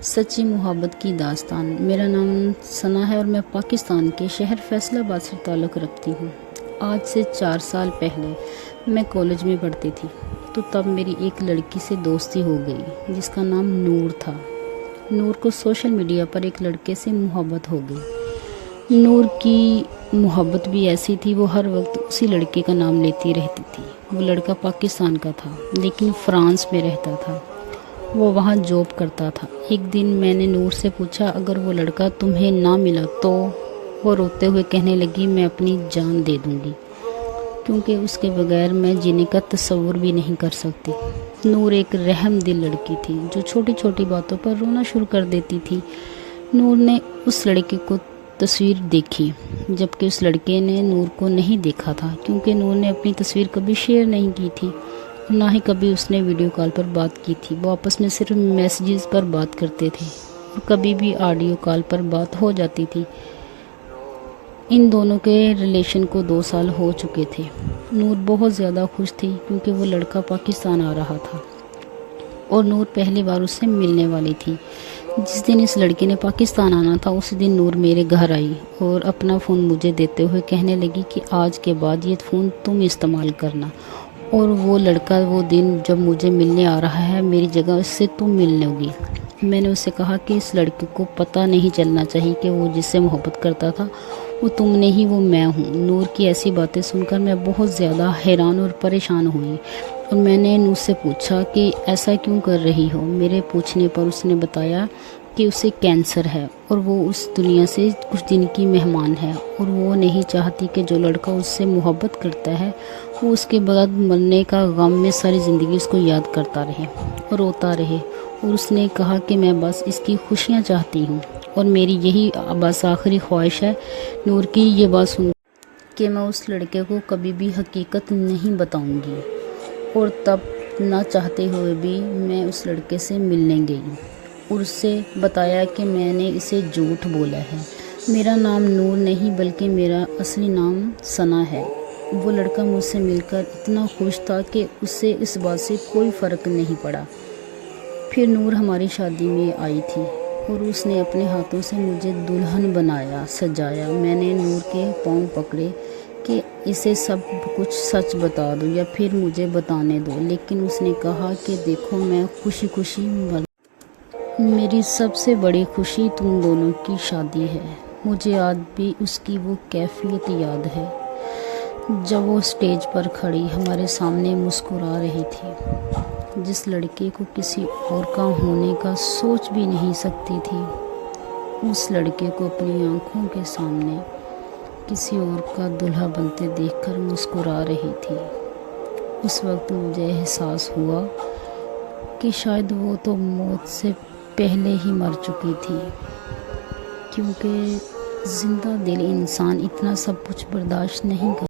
سچی محبت کی داستان۔ میرا نام ثنا ہے اور میں پاکستان کے شہر فیصل آباد سے تعلق رکھتی ہوں۔ آج سے 4 سال پہلے میں کالج میں پڑھتی تھی تو تب میری ایک لڑکی سے دوستی ہو گئی جس کا نام نور تھا۔ نور کو سوشل میڈیا پر ایک لڑکے سے محبت ہو گئی۔ نور کی محبت بھی ایسی تھی، وہ ہر وقت اسی لڑکے کا نام لیتی رہتی تھی۔ وہ لڑکا پاکستان کا تھا لیکن فرانس میں رہتا تھا، وہ وہاں جاب کرتا تھا۔ ایک دن میں نے نور سے پوچھا اگر وہ لڑکا تمہیں نہ ملا تو؟ وہ روتے ہوئے کہنے لگی میں اپنی جان دے دوں گی کیونکہ اس کے بغیر میں جینے کا تصور بھی نہیں کر سکتی۔ نور ایک رحم دل لڑکی تھی جو چھوٹی چھوٹی باتوں پر رونا شروع کر دیتی تھی۔ نور نے اس لڑکے کو تصویر دیکھی جبکہ اس لڑکے نے نور کو نہیں دیکھا تھا، کیونکہ نور نے اپنی تصویر کبھی شیئر نہیں کی تھی، نہ ہی کبھی اس نے ویڈیو کال پر بات کی تھی۔ وہ آپس میں صرف میسیجز پر بات کرتے تھے اور کبھی بھی آڈیو کال پر بات ہو جاتی تھی۔ ان دونوں کے ریلیشن کو 2 سال ہو چکے تھے۔ نور بہت زیادہ خوش تھی کیونکہ وہ لڑکا پاکستان آ رہا تھا اور نور پہلی بار اس سے ملنے والی تھی۔ جس دن اس لڑکے نے پاکستان آنا تھا اسی دن نور میرے گھر آئی اور اپنا فون مجھے دیتے ہوئے کہنے لگی کہ آج کے بعد یہ فون تم استعمال کرنا، اور وہ لڑکا وہ دن جب مجھے ملنے آ رہا ہے میری جگہ اس سے تم ملنے ہوگی۔ میں نے اس سے کہا کہ اس لڑکے کو پتہ نہیں چلنا چاہیے کہ وہ جس سے محبت کرتا تھا وہ تم نہیں، وہ میں ہوں۔ نور کی ایسی باتیں سن کر میں بہت زیادہ حیران اور پریشان ہوئی اور میں نے نور سے پوچھا کہ ایسا کیوں کر رہی ہو؟ میرے پوچھنے پر اس نے بتایا کہ اسے کینسر ہے اور وہ اس دنیا سے کچھ دن کی مہمان ہے اور وہ نہیں چاہتی کہ جو لڑکا اس سے محبت کرتا ہے وہ اس کے بعد مرنے کا غم میں ساری زندگی اس کو یاد کرتا رہے اور روتا رہے، اور اس نے کہا کہ میں بس اس کی خوشیاں چاہتی ہوں اور میری یہی بس آخری خواہش ہے۔ نور کی یہ بات سن کہ میں اس لڑکے کو کبھی بھی حقیقت نہیں بتاؤں گی، اور تب نہ چاہتے ہوئے بھی میں اس لڑکے سے ملنے گئی اور اس سے بتایا کہ میں نے اسے جھوٹ بولا ہے، میرا نام نور نہیں بلکہ میرا اصلی نام ثنا ہے۔ وہ لڑکا مجھ سے مل کر اتنا خوش تھا کہ اسے اس بات سے کوئی فرق نہیں پڑا۔ پھر نور ہماری شادی میں آئی تھی اور اس نے اپنے ہاتھوں سے مجھے دلہن بنایا، سجایا۔ میں نے نور کے پاؤں پکڑے کہ اسے سب کچھ سچ بتا دو یا پھر مجھے بتانے دو، لیکن اس نے کہا کہ دیکھو میں خوشی خوشی میری سب سے بڑی خوشی تم دونوں کی شادی ہے۔ مجھے آج بھی اس کی وہ کیفیت یاد ہے جب وہ اسٹیج پر کھڑی ہمارے سامنے مسکرا رہی تھی، جس لڑکے کو کسی اور کا ہونے کا سوچ بھی نہیں سکتی تھی، اس لڑکے کو اپنی آنکھوں کے سامنے کسی اور کا دلہا بنتے دیکھ کر مسکرا رہی تھی۔ اس وقت مجھے احساس ہوا کہ شاید وہ تو موت سے پہلے ہی مر چکی تھی، کیونکہ زندہ دل انسان اتنا سب کچھ برداشت نہیں کرتا۔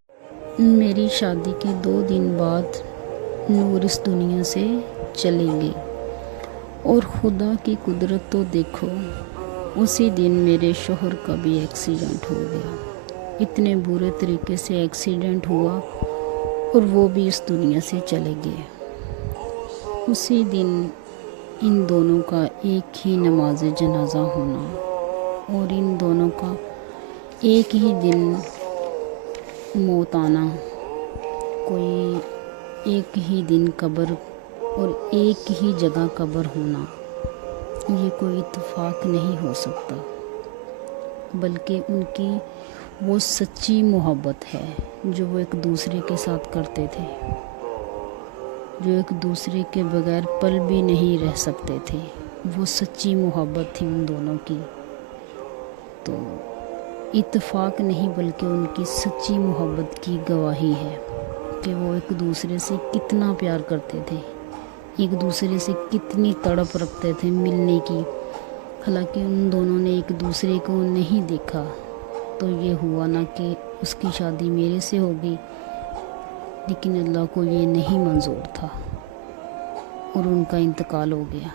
میری شادی کے 2 دن بعد نور اس دنیا سے چلی گئی، اور خدا کی قدرت تو دیکھو، اسی دن میرے شوہر کا بھی ایکسیڈنٹ ہو گیا۔ اتنے برے طریقے سے ایکسیڈنٹ ہوا اور وہ بھی اس دنیا سے چلے گئے۔ اسی دن ان دونوں کا ایک ہی نماز جنازہ ہونا اور ان دونوں کا ایک ہی دن موت آنا، کوئی ایک ہی دن قبر اور ایک ہی جگہ قبر ہونا، یہ کوئی اتفاق نہیں ہو سکتا، بلکہ ان کی وہ سچی محبت ہے جو وہ ایک دوسرے کے ساتھ کرتے تھے، جو ایک دوسرے کے بغیر پل بھی نہیں رہ سکتے تھے۔ وہ سچی محبت تھی ان دونوں کی، تو اتفاق نہیں بلکہ ان کی سچی محبت کی گواہی ہے کہ وہ ایک دوسرے سے کتنا پیار کرتے تھے، ایک دوسرے سے کتنی تڑپ رکھتے تھے ملنے کی۔ حالانکہ ان دونوں نے ایک دوسرے کو نہیں دیکھا، تو یہ ہوا نا کہ اس کی شادی میرے سے ہوگی، لیکن اللہ کو یہ نہیں منظور تھا اور ان کا انتقال ہو گیا۔